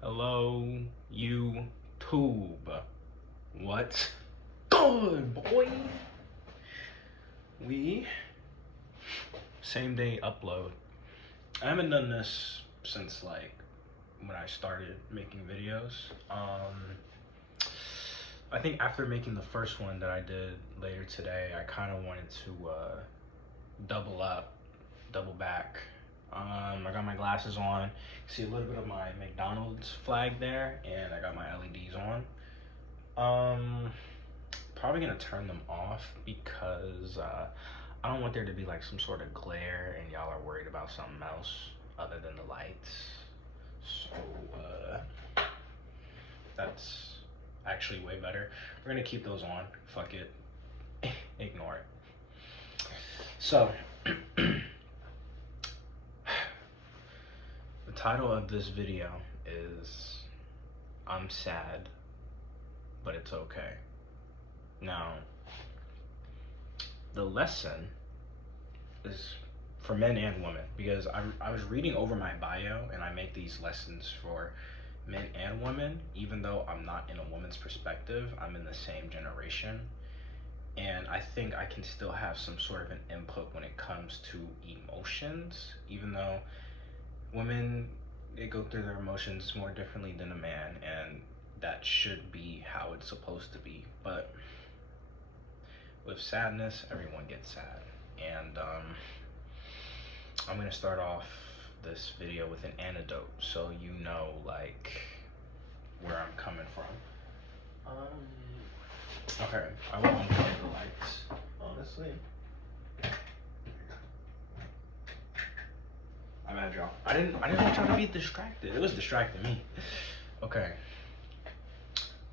Hello, YouTube. What's good, boy? Same day upload. I haven't done this since like when I started making videos. I think after making the first one that I did later today, I kind of wanted to double back. I got my glasses on. See a little bit of my McDonald's flag there, and I got my LEDs on. Probably gonna turn them off because I don't want there to be like some sort of glare and y'all are worried about something else other than the lights. So that's actually way better. We're gonna keep those on. Fuck it. Ignore it. So the title of this video is I'm sad, but it's okay. Now, the lesson is for men and women, because I was reading over my bio and I make these lessons for men and women. Even though I'm not in a woman's perspective, I'm in the same generation, and I think I can still have some sort of an input when it comes to emotions, even though women, they go through their emotions more differently than a man, and that should be how it's supposed to be. But with sadness, everyone gets sad. And I'm gonna start off this video with an anecdote so you know like where I'm coming from. Okay, I will unplug the lights, honestly. I'm mad, y'all. I didn't want y'all to be distracted. It was distracting me. Okay.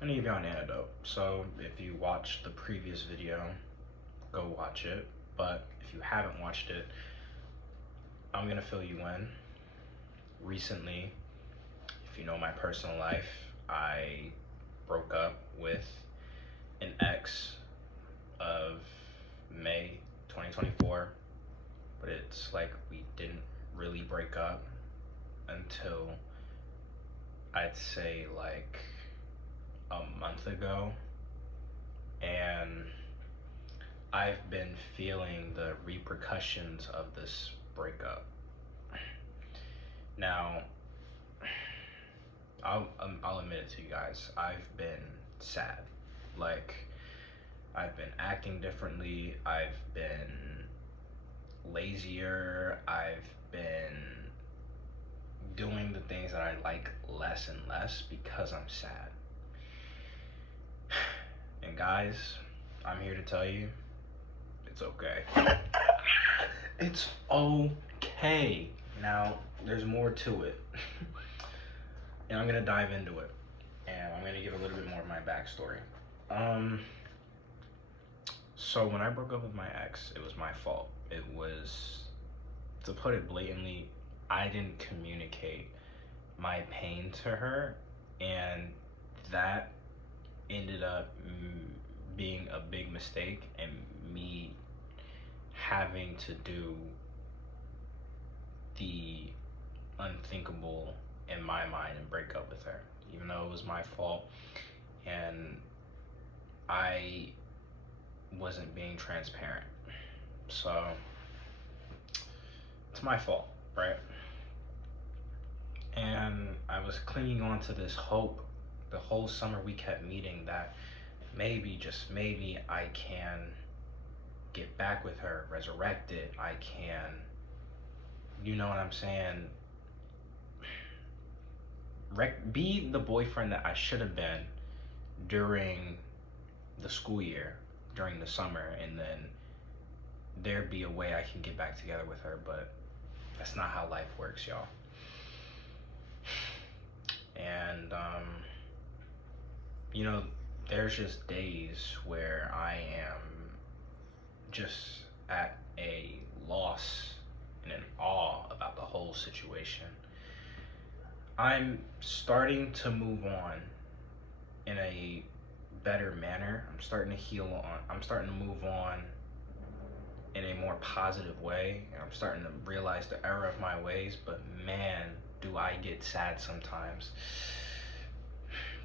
I'm gonna give y'all an anecdote. So if you watched the previous video, go watch it. But if you haven't watched it, I'm gonna fill you in. Recently, if you know my personal life, I broke up with an ex of May 2024, but it's like we didn't really break up until I'd say like a month ago, and I've been feeling the repercussions of this breakup. Now, I'll admit it to you guys, I've been sad. Like, I've been acting differently, I've been lazier, I've been doing the things that I like less and less because I'm sad. And guys, I'm here to tell you, it's okay. It's okay. Now, there's more to it. And I'm gonna dive into it. And I'm gonna give a little bit more of my backstory. So when I broke up with my ex, it was my fault. It was, to put it blatantly, I didn't communicate my pain to her, and that ended up being a big mistake and me having to do the unthinkable in my mind and break up with her, even though it was my fault and I wasn't being transparent. So it's my fault, right? And I was clinging on to this hope. The whole summer we kept meeting that maybe, just maybe, I can get back with her, resurrect it. I can, you know what I'm saying, be the boyfriend that I should have been during the school year, during the summer, and then there be a way I can get back together with her. But that's not how life works, y'all. And you know, there's just days where I am just at a loss and in awe about the whole situation. I'm starting to move on in a better manner. I'm starting to heal on. I'm starting to move on in a more positive way, and I'm starting to realize the error of my ways. But man, do I get sad sometimes.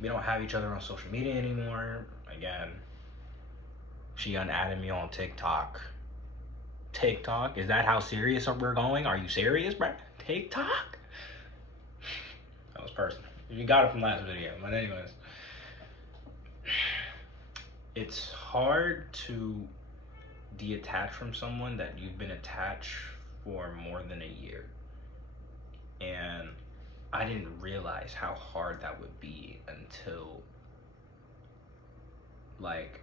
We don't have each other on social media anymore. Again, she unadded me on TikTok. TikTok? Is that how serious we're going? Are you serious, bruh? TikTok? That was personal. You got it from last video. But anyways, it's hard to detach from someone that you've been attached for more than a year. And I didn't realize how hard that would be until like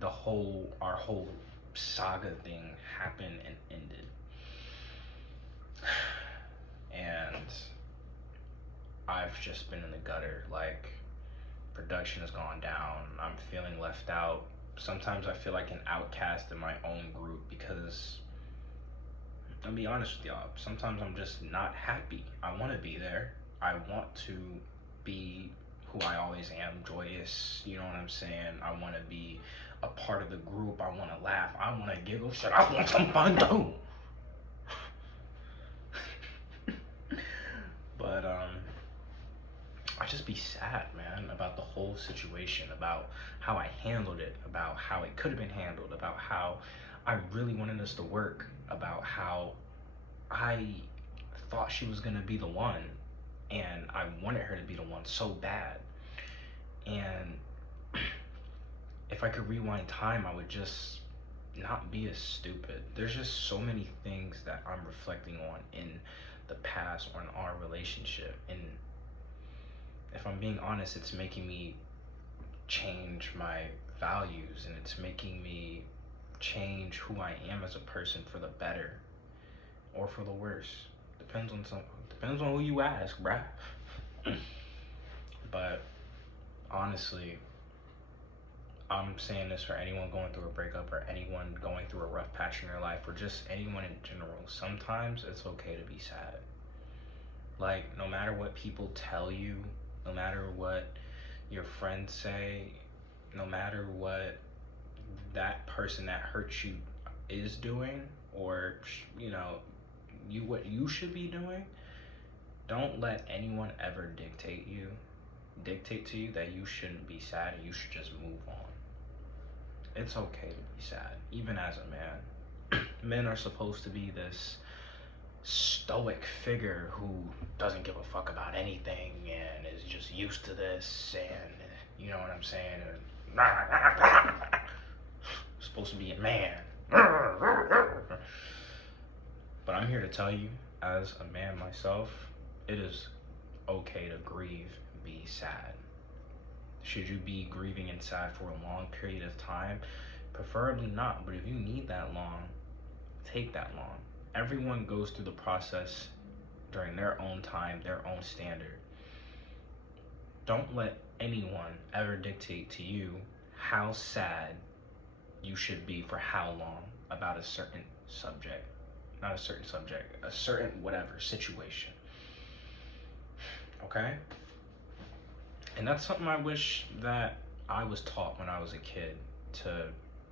our whole saga thing happened and ended. And I've just been in the gutter. Like, production has gone down. I'm feeling left out. Sometimes I feel like an outcast in my own group because, I'll be honest with y'all, sometimes I'm just not happy. I want to be there. I want to be who I always am, joyous, you know what I'm saying? I want to be a part of the group. I want to laugh. I want to giggle. Shit, I want some fun too. But I just be sad, man, about the whole situation, about how I handled it, about how it could have been handled, about how I really wanted us to work, about how I thought she was gonna be the one, and I wanted her to be the one so bad. And if I could rewind time, I would just not be as stupid. There's just so many things that I'm reflecting on in the past on our relationship, and if I'm being honest, it's making me change my values, and it's making me change who I am as a person for the better or for the worse. Depends on who you ask, bruh. But honestly, I'm saying this for anyone going through a breakup or anyone going through a rough patch in their life or just anyone in general. Sometimes it's okay to be sad. Like, no matter what people tell you, no matter what your friends say, no matter what that person that hurt you is doing, or, you know, what you should be doing, don't let anyone ever dictate to you that you shouldn't be sad and you should just move on. It's okay to be sad, even as a man. Men are supposed to be this stoic figure who doesn't give a fuck about anything and is just used to this, and you know what I'm saying, supposed to be a man. But I'm here to tell you, as a man myself, it is okay to grieve and be sad. Should you be grieving and sad for a long period of time? Preferably not, but if you need that long, take that long. Everyone goes through the process during their own time, their own standard. Don't let anyone ever dictate to you how sad you should be for how long about a certain subject. Not a certain subject, a certain whatever situation. Okay? And that's something I wish that I was taught when I was a kid, to,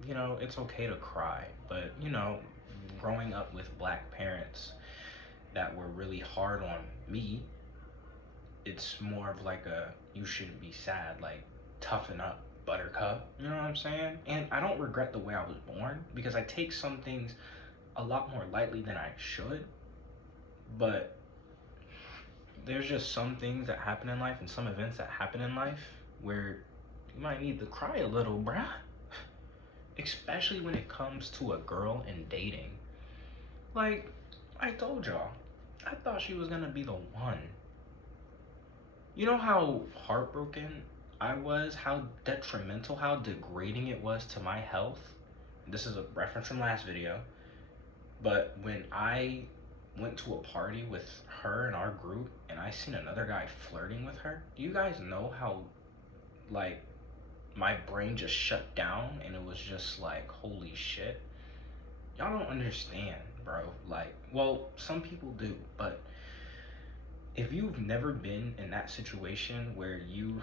you know, it's okay to cry. But, you know, growing up with black parents that were really hard on me, it's more of like a, you shouldn't be sad, like, toughen up, buttercup, you know what I'm saying? And I don't regret the way I was born, because I take some things a lot more lightly than I should, but there's just some things that happen in life and some events that happen in life where you might need to cry a little, bruh. Especially when it comes to a girl and dating. Like, I told y'all, I thought she was gonna be the one. You know how heartbroken I was, how detrimental, how degrading it was to my health? This is a reference from last video. But when I went to a party with her and our group and I seen another guy flirting with her, do you guys know how, like, my brain just shut down and it was just like, holy shit? Y'all don't understand, bro. Like, well, some people do, but if you've never been in that situation where you've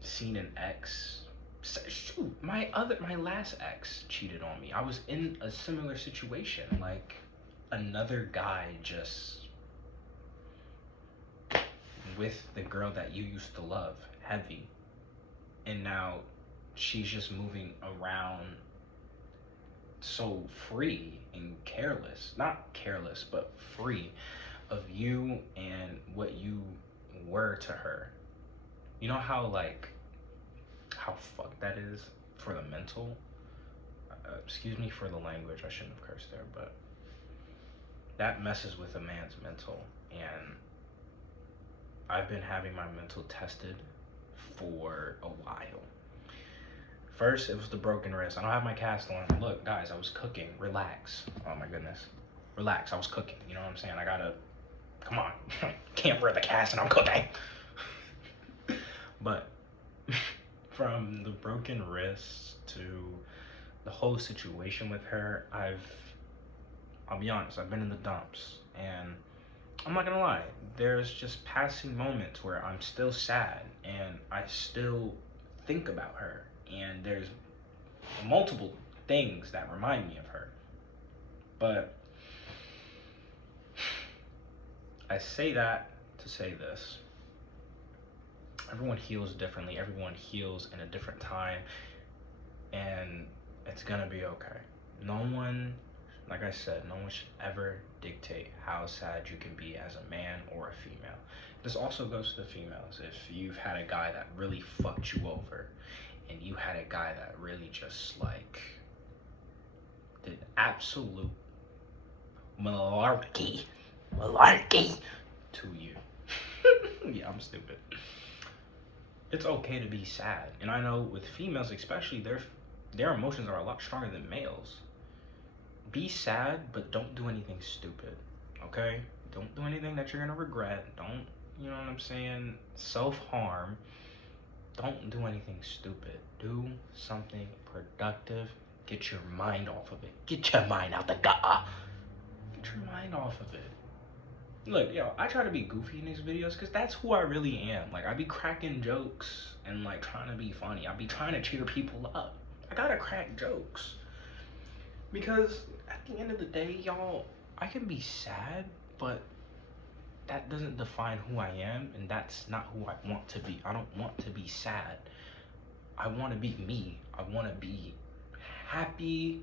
seen an ex, shoot, my last ex cheated on me. I was in a similar situation, like, another guy just with the girl that you used to love heavy, and now she's just moving around so free and careless, not careless but free of you and what you were to her. You know how like how fucked that is for the mental. Excuse me for the language, I shouldn't have cursed there, but that messes with a man's mental. And I've been having my mental tested for a while. First, it was the broken wrist. I don't have my cast on. Look, guys, I was cooking. Relax. Oh my goodness. Relax, I was cooking. You know what I'm saying? I gotta, come on. Can't wear the cast and I'm cooking. But from the broken wrist to the whole situation with her, I'll be honest, I've been in the dumps. And I'm not gonna lie, there's just passing moments where I'm still sad and I still think about her. And there's multiple things that remind me of her. But I say that to say this. Everyone heals differently. Everyone heals in a different time. And it's gonna be okay. No one, like I said, no one should ever dictate how sad you can be as a man or a female. This also goes to the females. If you've had a guy that really fucked you over, and you had a guy that really just like did absolute malarkey to you. Yeah, I'm stupid. It's okay to be sad. And I know with females especially, their emotions are a lot stronger than males. Be sad, but don't do anything stupid, okay? Don't do anything that you're gonna regret. Don't, you know what I'm saying, self-harm. Don't do anything stupid. Do something productive. Get your mind off of it. Get your mind out the gutter. Get your mind off of it. Look, yo, I try to be goofy in these videos because that's who I really am. Like, I be cracking jokes and, like, trying to be funny. I be trying to cheer people up. I gotta crack jokes. Because at the end of the day, y'all, I can be sad, but that doesn't define who I am, and that's not who I want to be. I don't want to be sad. I want to be me. I want to be happy.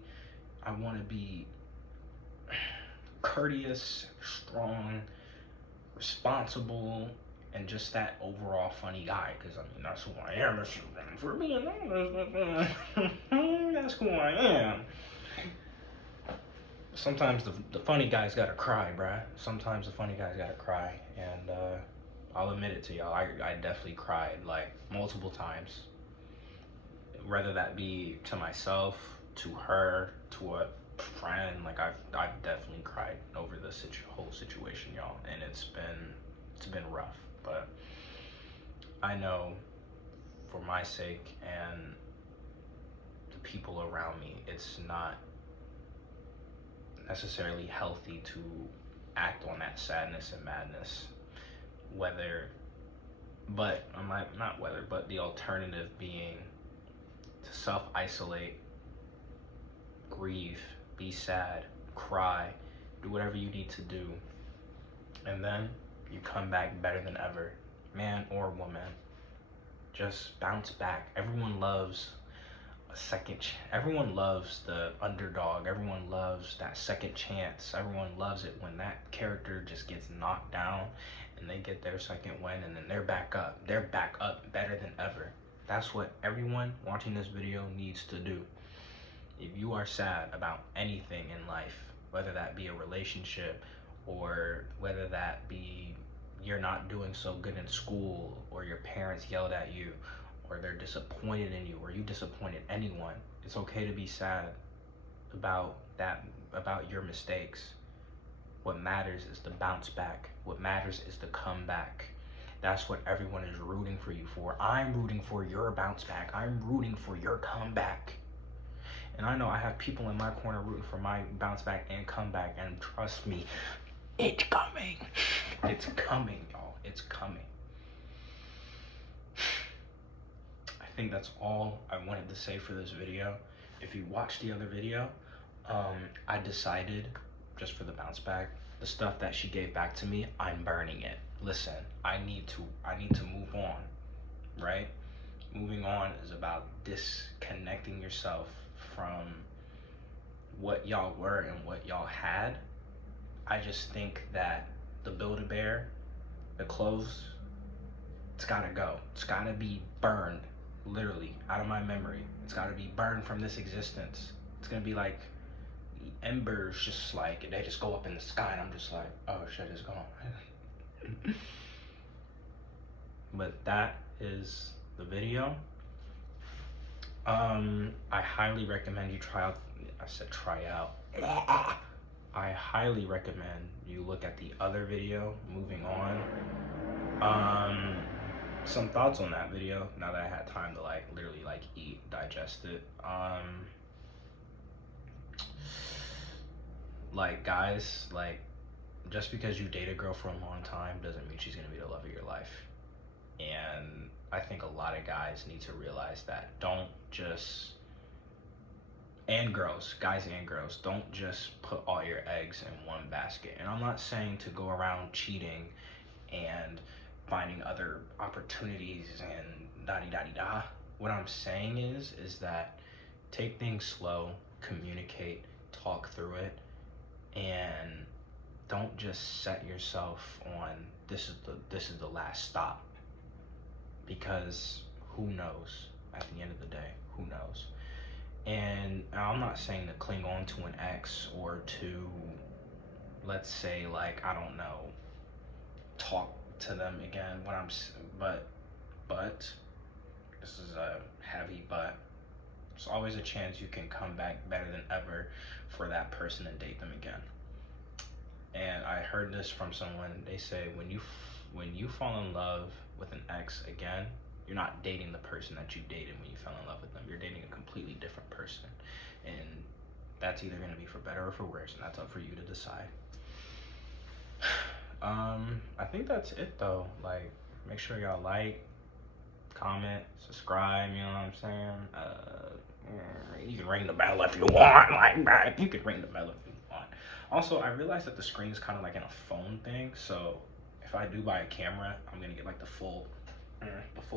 I want to be courteous, strong, responsible, and just that overall funny guy. Because, I mean, that's who I am. For being honest, that's who I am. Sometimes the funny guys gotta cry, bruh. Sometimes the funny guys gotta cry. And I'll admit it to y'all, I definitely cried, like, multiple times. Whether that be to myself, to her, to a friend. Like, I've definitely cried over the whole situation, y'all. And it's been rough. But I know for my sake and the people around me, it's not necessarily healthy to act on that sadness and madness. But the alternative being to self-isolate, grieve, be sad, cry, do whatever you need to do, and then you come back better than ever, man or woman. Just bounce back. Everyone loves everyone loves the underdog. Everyone loves that second chance. Everyone loves it when that character just gets knocked down and they get their second win, and then they're back up. They're back up better than ever. That's what everyone watching this video needs to do. If you are sad about anything in life, whether that be a relationship, or whether that be you're not doing so good in school, or your parents yelled at you, or they're disappointed in you, or you disappointed anyone, it's okay to be sad about that, about your mistakes. What matters is the bounce back. What matters is the comeback. That's what everyone is rooting for you for. I'm rooting for your bounce back. I'm rooting for your comeback. And I know I have people in my corner rooting for my bounce back and comeback, and trust me, it's coming. It's coming, y'all. It's coming. I think that's all I wanted to say for this video. If you watched the other video, I decided, just for the bounce back, the stuff that she gave back to me, I'm burning it. listen, I need to move on, right? Moving on is about disconnecting yourself from what y'all were and what y'all had. I just think that the Build-A-Bear, the clothes, it's gotta go. It's gotta be burned, literally, out of my memory. It's gotta be burned from this existence. It's gonna be like embers, just like, they just go up in the sky, and I'm just like, oh shit, it's gone. But that is the video. I highly recommend you try out, I said try out. I highly recommend you look at the other video, moving on. Some thoughts on that video, now that I had time to like literally like eat, digest it. Like guys, like just because you date a girl for a long time doesn't mean she's gonna be the love of your life. And I think a lot of guys need to realize that. Don't just, and girls, guys and girls, don't just put all your eggs in one basket. And I'm not saying to go around cheating and finding other opportunities and da-di-da-di-da. What I'm saying is that take things slow, communicate, talk through it, and don't just set yourself on this is the last stop, because who knows at the end of the day, who knows. And I'm not saying to cling on to an ex or to, let's say, like, I don't know, talk to them again. But this is a heavy but. There's always a chance you can come back better than ever for that person and date them again. And I heard this from someone. They say when you fall in love with an ex again, you're not dating the person that you dated when you fell in love with them. You're dating a completely different person, and that's either going to be for better or for worse, and that's up for you to decide. I think that's it though. Like, make sure y'all like, comment, subscribe, you know what I'm saying? You can ring the bell if you want. Like, you can ring the bell if you want. Also, I realized that the screen is kind of like in a phone thing, so if I do buy a camera, I'm gonna get like the full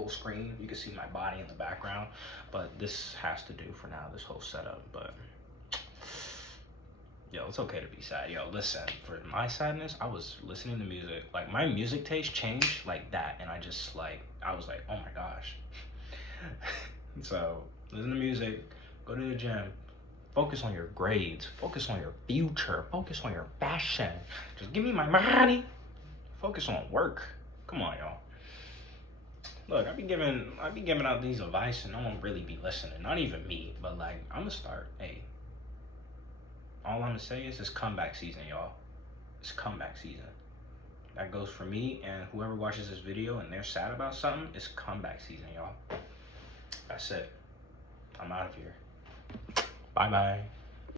screen. You can see my body in the background, but this has to do for now, this whole setup. But yo, it's okay to be sad. Yo, listen, for my sadness, I was listening to music. Like, my music taste changed like that, and I was like, oh my gosh. So listen to music, go to the gym, focus on your grades, focus on your future, focus on your fashion. Just give me my money. Focus on work. Come on, y'all. Look, I be giving out these advice and no one really be listening. Not even me, but like, I'm gonna start. Hey, all I'm gonna say is it's comeback season, y'all. It's comeback season. That goes for me and whoever watches this video and they're sad about something. It's comeback season, y'all. That's it. I'm out of here. Bye bye.